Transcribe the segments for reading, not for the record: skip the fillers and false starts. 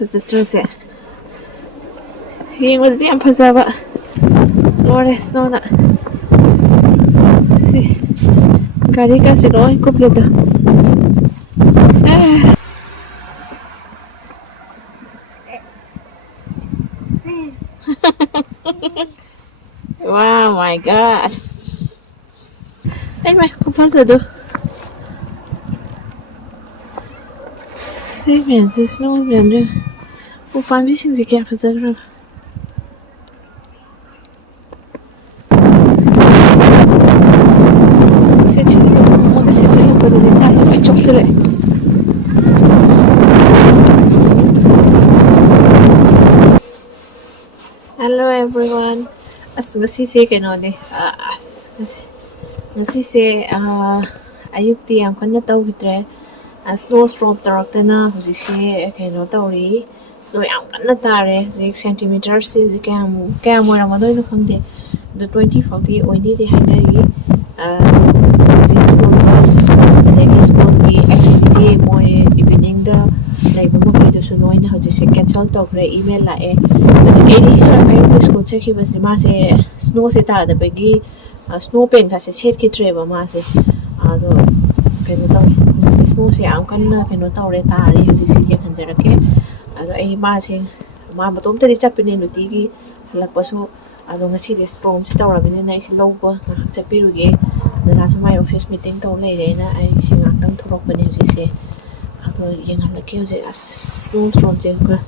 ꯐꯖꯗ꯭ꯔꯁꯦ ꯌꯦꯡꯕꯗꯗꯤ ꯌꯥꯝ ꯐꯖꯕ ꯂꯣꯏꯔꯦ ꯁ꯭ꯅꯣꯅ ꯁꯤ ꯒꯥꯔꯤꯒꯁꯤ ꯂꯣꯏ ꯀꯨꯞꯂꯦꯗ Wow my god Anyway, khufazado si myansu snow myandu upambisinse kya fazadra Hello everyone. Ngasi kaino ni. Ngasi se ayukti yam kanna tawhidre. Snowstorm taraktana huji se kaino tawri. Snow yam kanna tare. 6 centimeters se kaya mo ramadoi no khangde. The 20 40 oini de hainari. School be activity more evening the like the so no cancel email la school check was the mass snow se ta the bagi snow pen ka se set ki treba ma se snow se am kan keno tawre ta ri huji se ke khanjara ke ai ma se ma batom tari chapine nuti gi halakpa so ngasi de storm se tawrabine na isi lowba chapiruge na so my office meeting to le na ai singa tang thorok bane huji se yang halake huji snowstorm je ka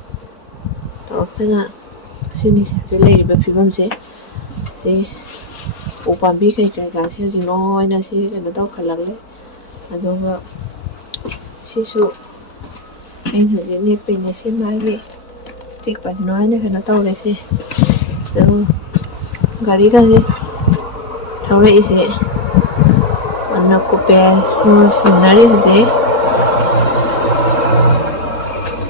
tawrapna sini jule ba phibam se upambi kai kai ga se huji noi na se na daw khalagle adoga sisu ai huji ne pe ne se ma ge stick pa noi na kana tawre se gari ga se tawre ise anna ko pe scenery je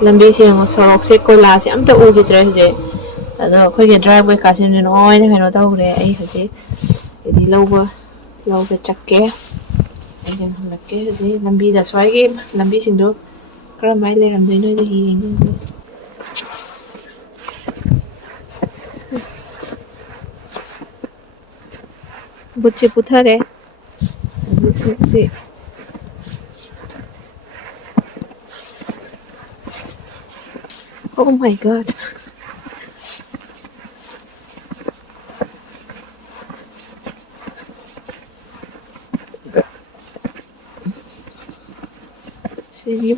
lambi se ngo sorok se kola se amta u gi tre je ado khoi ge driveway ka se no oi na kano tawre ai je edi lowba chakke ai jang hamakke je lambi da swai ge lambi sing do kara mai le ram doi no de hi nge je buche puthare see oh my god see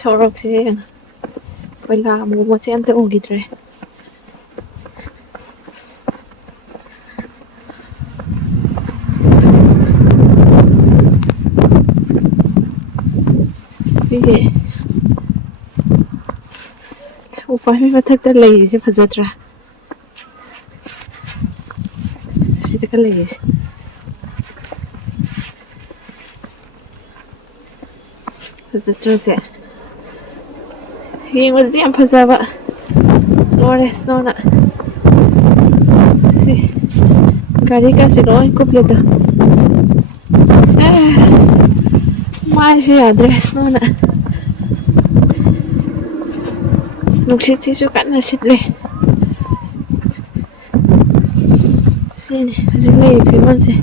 sorok se wala mo se ante ugitre Upami mathakta leise fazatra sida ka leise fazatra se yengwadi yam fazaba lore snowna si gari ka se loi kupleta mais adres snowna nuksit sisu kan sitle sini azule phimam se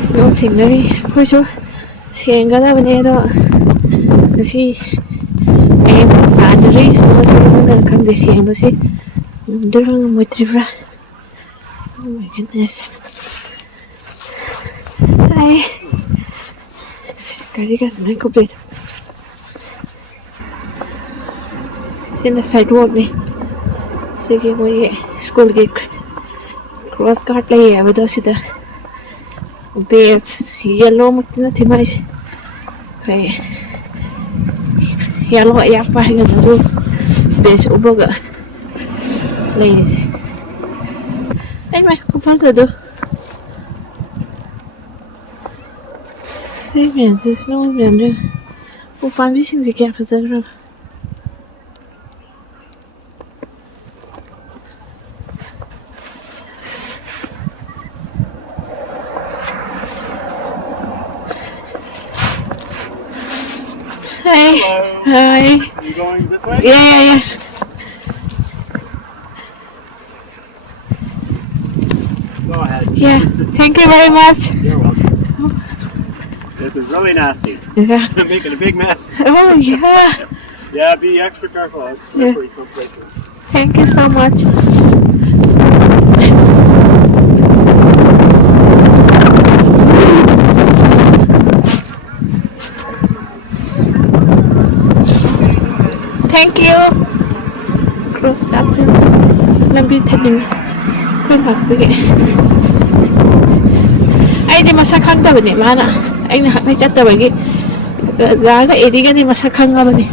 snow scenery khoisu senga da bane do si em padri snow se da khangde senga se durang motribra oh my goodness ai gari ka sanai complete sina sidewalk ni sigi mo ye school ke cross guard lai ya wado sida base yellow mutina thimai kai yellow ya pa ga do base uboga ladies anyway khufazado si myansu snow myandu upambisinse kya fazadra Hi. You going this way? Yeah. Go ahead. Yeah. Thank you very much. You're welcome. This is really nasty. Yeah. I'm making a big mess. Oh yeah. Yeah, be extra careful. It's slippery some places. Thank you so much. Thank you. Cross that. Let me tell you. Quên mặt với cái. Anh đi masak khangde bani mana. Anh nak nak chat bagi. Zaga ini kan di masak khangde bani.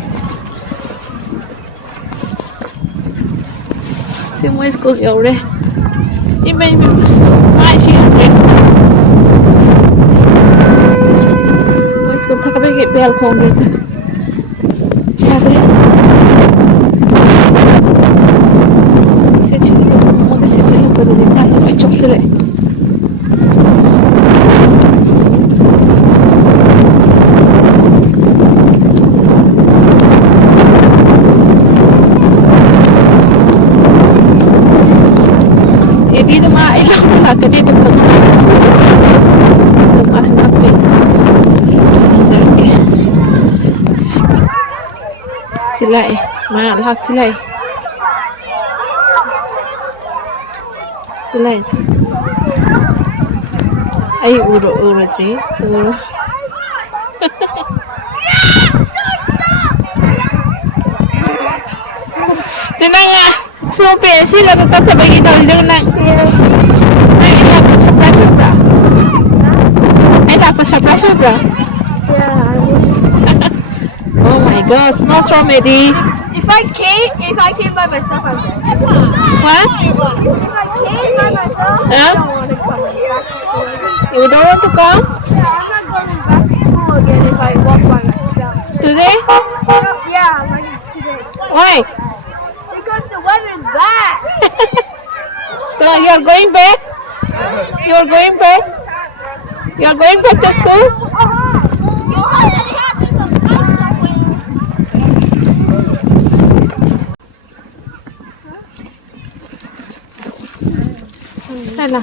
Semua school ya udah. Ini masih ada. Semua school tak bagi bel kong gitu. Ada. Seçilir kadar değil. Ay çok sıra. Di rumah ilang lah ke dia betul. Masuk waktu. Silai, mana lah silai. Silai. Ay uro tri. Uro. Tenang ah. Supaya sila bersama bagi tahu jangan. Sobra. Oh my God, Snowstorm, Eddie. If I came by myself, I'm dead. What? If I came by myself, Huh? I don't want to come back. You don't want to come Yeah, I'm not going back to school again if I walk by myself. today? Yeah, like today. Why? Because the weather's bad. So you're going back? You're going back? You're going back to school? Stella.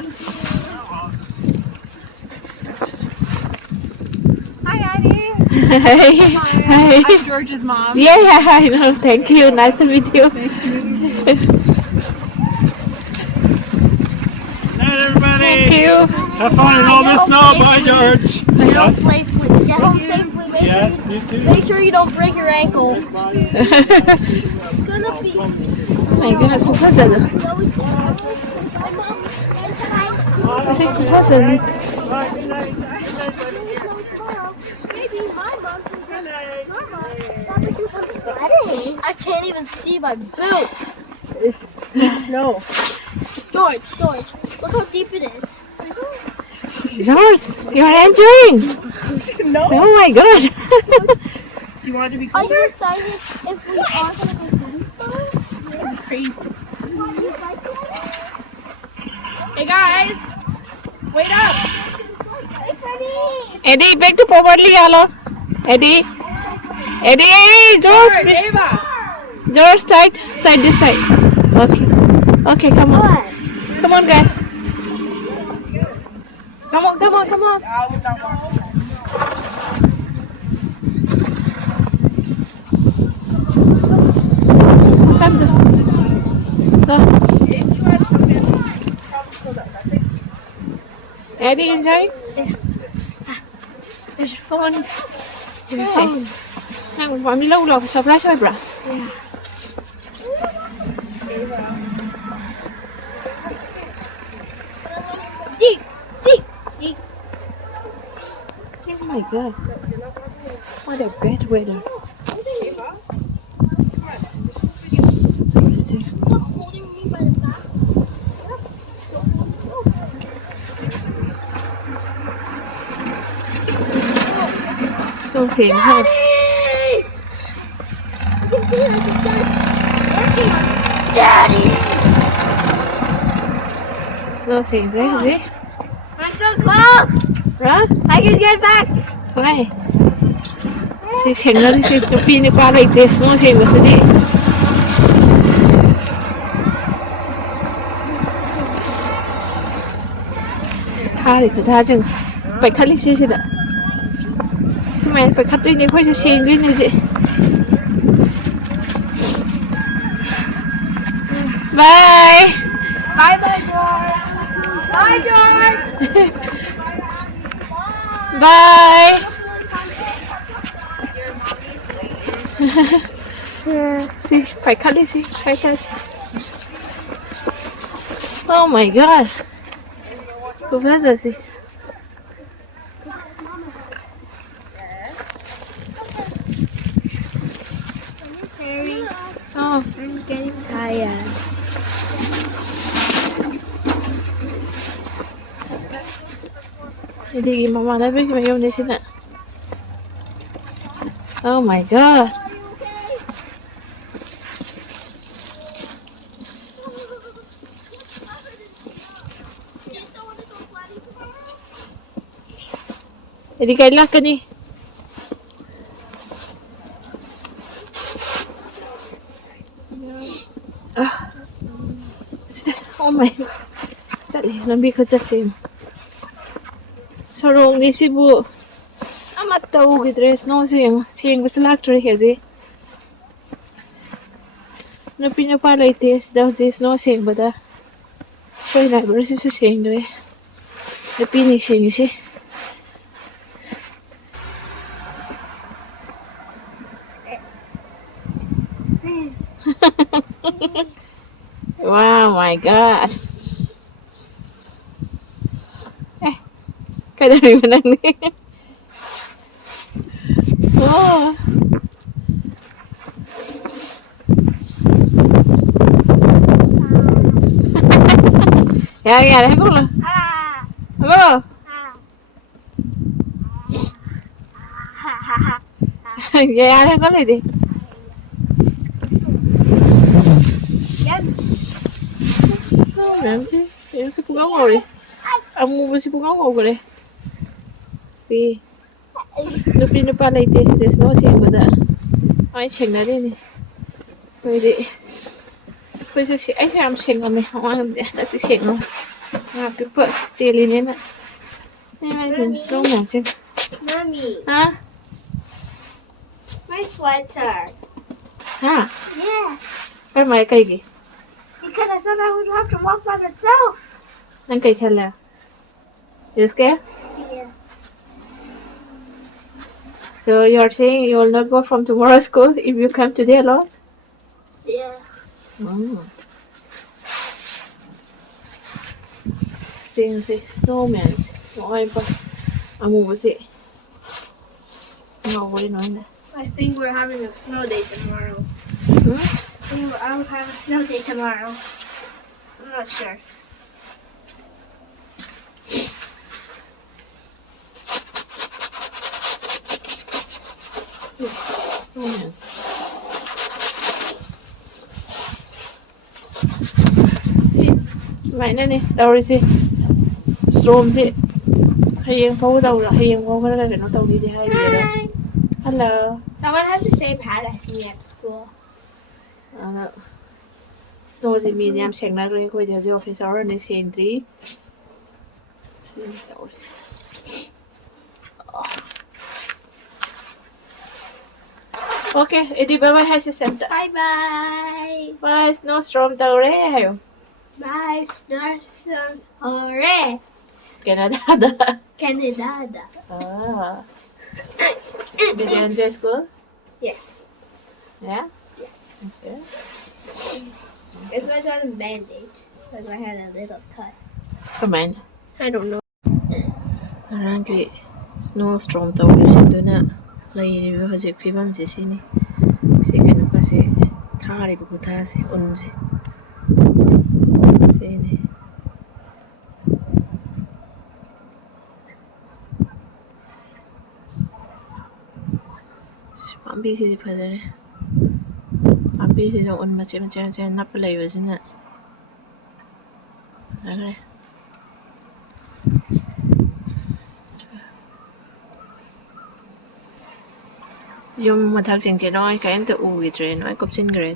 Hi, Annie. Hi. I'm George's mom. Yeah, I know. Thank you. Nice to meet you. Night, everybody. Thank you. Have fun in all this snow. Bye, George. Get home safely. Get home safely, baby. Yes, you too. Make sure you don't break your ankle. It's gonna be. My God, kupazada. Kasi kupazada. I can't even see my boots. No. George, look how deep it is. George, you're enjoying. No. Oh my God. Do you want it to be Are cool? you excited if we are gonna go swimming? Crazy. Hey guys, wait up! Eddie, back to properly, hello. Eddie, George, George, side, this side. Okay, come on, guys. Come on. Go. Eddie, enjoy? It's fun. Nàng bọn mình lâu rồi, surprise rồi, bro. Deep. Oh my God. What a bad weather. Let me see. Stop holding me by the back. So xịn ha. Daddy! So xịn đấy gì? I'm so close! Hả? I can get back! Why? si sengnari si tupi ni pa lai te snow seng ba sidi thari ka tha jeng pai khali si si da sumai pai khat ni khoi su seng ni ji bye Bye bye, George. Bye, George. bye si pai khali si sai tai oh my god Professor si Harry, oh I'm getting tired. Jadi mama na big mayo ni sina. Oh my god. Jadi kailan ka ni? Ah. Oh my. Sali, lambi ko jasim. Sarong ni sibu. Amat tau gidres no sing. Sing basta lactory hezi. No pinya pala ites daw jes no sing bada. Koy na bro si sing gre. No pini sing si. Wow, my god. Kaya rin mo nang ni. Oh. Ya, hagol lo. Hagol lo. Ya, hagol lo di. Làm gì? Em sẽ cố gắng ngồi đi. Ông mua sẽ cố gắng ngồi rồi. Si. Lúc đi nó pa lại thế thì nó sẽ bật ra. Ai chỉnh ra đi nè. Rồi đi. Bây giờ sẽ anh làm chỉnh rồi mày. Không ăn đã tự chỉnh rồi. À, cái vợ xe lên lên ạ. Nên mày đừng xuống nào chứ. Mommy, Hả? my sweater. Hả? Yeah, Cái mày cây gì? because I thought I would have to walk by myself. Anh cây khen là. You scared? Yeah. So you're saying you will not go from tomorrow school if you come today alone? Yeah. Mm. Since snowman, why but I'm over it. No, what are you I think we're having a snow day tomorrow. Hmm? I think I'll have a snow day tomorrow. I'm not sure. Snowman. See, vậy nè, đâu rồi see. Storm see. Hayang phô đâu rồi, hayang phô cái này nó đâu đi hay gì đó. Hi. Hello. Someone has the same hat as me at school. Snow gì mình nhắm sáng nay rồi coi giờ office hour này sáng tri. Okay, edi bye bye hai se senta. Bye bye. Bye, Snowstorm toure hayo. Bye, Snowstorm. Tourre. Canada. Canada. Ah. Did you enjoy school? Yes. Yeah? Yes. Okay. It's like on a bandage. Like I had a little cut. Come on. I don't know. Karang ki snowstorm toure sinduna lai hojik fibam si sini. Si kanu ka si thari bu tha si un si. Sini. Pambi si phadare. Pambi si jo un macam nap lai ba sina. Agre. ꯌꯨꯝ ꯃꯊꯛꯁꯤꯡꯁꯦ ꯂꯣꯏ ꯀꯔꯤꯝꯇ ꯎꯈꯤꯗ꯭ꯔꯦ ꯂꯣꯏ ꯀꯨꯞꯁꯤꯟꯈ꯭ꯔꯦ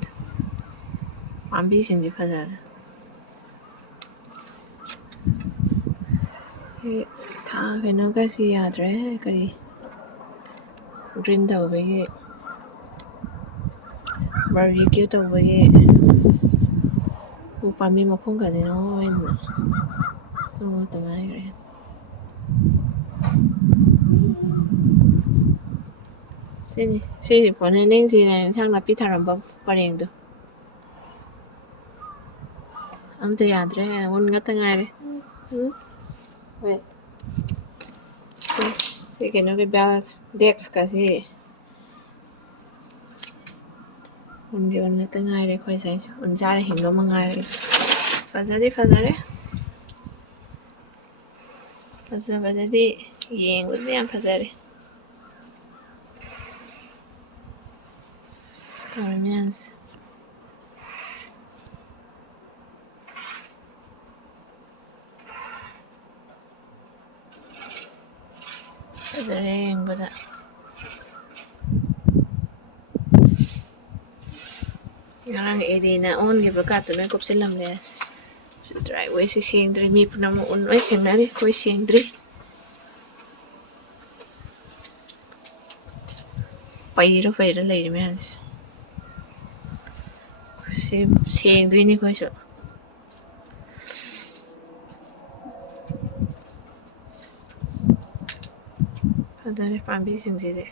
ꯄꯥꯝꯕꯤꯁꯤꯡꯗꯤ ꯐꯖꯔꯦ ꯊꯥ ꯀꯩꯅꯣꯒꯁꯤ ꯌꯥꯗ꯭ꯔꯦ ꯀꯔꯤ green ꯇꯧꯕꯒꯤ barbecue ꯇꯧꯕꯒꯤ ꯎ ꯄꯥꯝꯕꯤ ꯃꯈꯣꯡꯒꯁꯤ ꯂꯣꯏꯅ ꯁ꯭ꯅꯣ ꯉꯥꯛꯇ ꯉꯥꯏꯈ꯭ꯔꯦ ꯁꯤꯁꯤ ꯄꯣꯅꯦꯅꯤꯡꯁꯤꯅ ꯏꯟꯁꯥꯡ ꯅꯥꯄꯤ ꯊꯥꯔꯝꯕ ꯄꯔꯦꯡꯗꯣ ꯑꯝꯇ ꯌꯥꯗ꯭ꯔꯦ ꯎꯟ ꯉꯥꯛꯇ ꯉꯥꯏꯔꯦ ꯍꯣꯏ ꯁꯤ ꯀꯩꯅꯣꯒꯤ ꯗꯦꯛꯁꯀꯁꯤ ꯎꯟꯒꯤ ꯎꯟ ꯉꯥꯛꯇ ꯉꯥꯏꯔꯦ ꯑꯩꯈꯣꯏ ꯁꯥꯏꯁꯦ ꯎꯟ ꯆꯥꯔ ꯍꯤꯡꯕ ꯃꯉꯥꯏꯔꯦ ꯐꯖꯗꯤ ꯐꯖꯔꯦ ꯐꯖꯕꯗꯗꯤ ꯌꯦꯡꯕꯗꯗꯤ ꯌꯥꯝ ꯐꯖꯔꯦ ꯇꯧꯔꯤ ꯃꯌꯥꯝꯁꯦ ꯐꯖꯔꯦ ꯌꯦꯡꯕꯗ ꯉꯔꯥꯡ ꯑꯦꯔꯤꯅ ꯑꯣꯟꯈꯤꯕ ꯀꯥꯠꯇꯨ ꯂꯣꯏ ꯀꯨꯞꯁꯤꯜꯂꯝꯂꯦ ꯗ꯭ꯔꯥꯏꯋꯦꯁꯤ ꯁꯦꯡꯗ꯭ꯔꯤ ꯃꯤ ꯄꯨꯝꯅꯃꯛ ꯎꯟ ꯂꯣꯏ ꯊꯦꯡꯅꯔꯤ ꯑꯩꯈꯣꯏ ꯁꯦꯡꯗ꯭ꯔꯤ ꯄꯩꯔ ꯂꯩꯔꯤ ꯃꯌꯥꯝꯁꯦ ꯁꯤ ꯁꯦꯡꯗꯣꯏꯅꯤ ꯑꯩꯈꯣꯏꯁꯨ ꯐꯖꯔꯦ ꯄꯥꯝꯕꯤꯁꯤꯡꯁꯤꯗꯤ